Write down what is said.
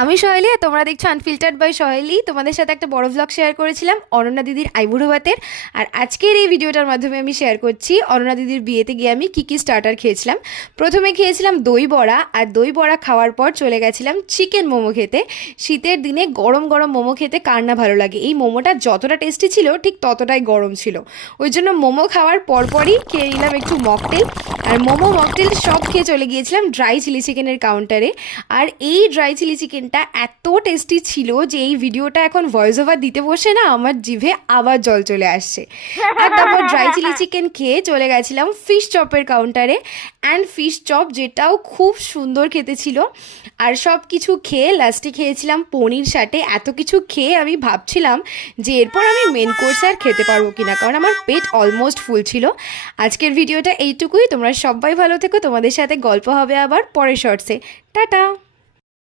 আমি সহেলি আর তোমরা দেখছো আনফিল্টার্ড বাই সহেলি। তোমাদের সাথে একটা বড় ভ্লগ শেয়ার করেছিলাম অনন্যা দিদির আইবুড়ো ভাতের। আর আজকের এই ভিডিওটার মাধ্যমে আমি শেয়ার করছি অনন্যা দিদির বিয়েতে গিয়ে আমি কী কী স্টার্টার খেয়েছিলাম। প্রথমে খেয়েছিলাম দই বড়া, আর দই বড়া খাওয়ার পর চলে গেছিলাম চিকেন মোমো খেতে। শীতের দিনে গরম গরম মোমো খেতে কার না ভালো লাগে। এই মোমোটা যতটা টেস্টি ছিল ঠিক ততটাই গরম ছিল। ওই জন্য মোমো খাওয়ার পরপরই খেয়ে নিলাম একটু মকটেল। আর মোমো মকটেল সব খেয়ে চলে গিয়েছিলাম ড্রাই চিলি চিকেনের কাউন্টারে। আর এই ড্রাই চিলি চিকেনটা এত টেস্টি ছিল যে এই ভিডিওটা এখন ভয়েস ওভার দিতে বসে না আমার জিভে আবার জল চলে আসছে। আর তারপর ড্রাই চিলি চিকেন খেয়ে চলে গেছিলাম ফিশ চপের কাউন্টারে। অ্যান্ড ফিশ চপ যেটাও খুব সুন্দর খেতে ছিল। আর সব কিছু খেয়ে লাস্টে খেয়েছিলাম পনির সাথে। এত কিছু খেয়ে আমি ভাবছিলাম যে এরপর আমি মেন কোর্স আর খেতে পারবো কিনা, কারণ আমার পেট অলমোস্ট ফুল ছিল। আজকের ভিডিওটা এইটুকুই। তোমরা সবাই ভালো থেকো। তোমাদের সাথে গল্প হবে আবার পরের শর্টসে। টাটা।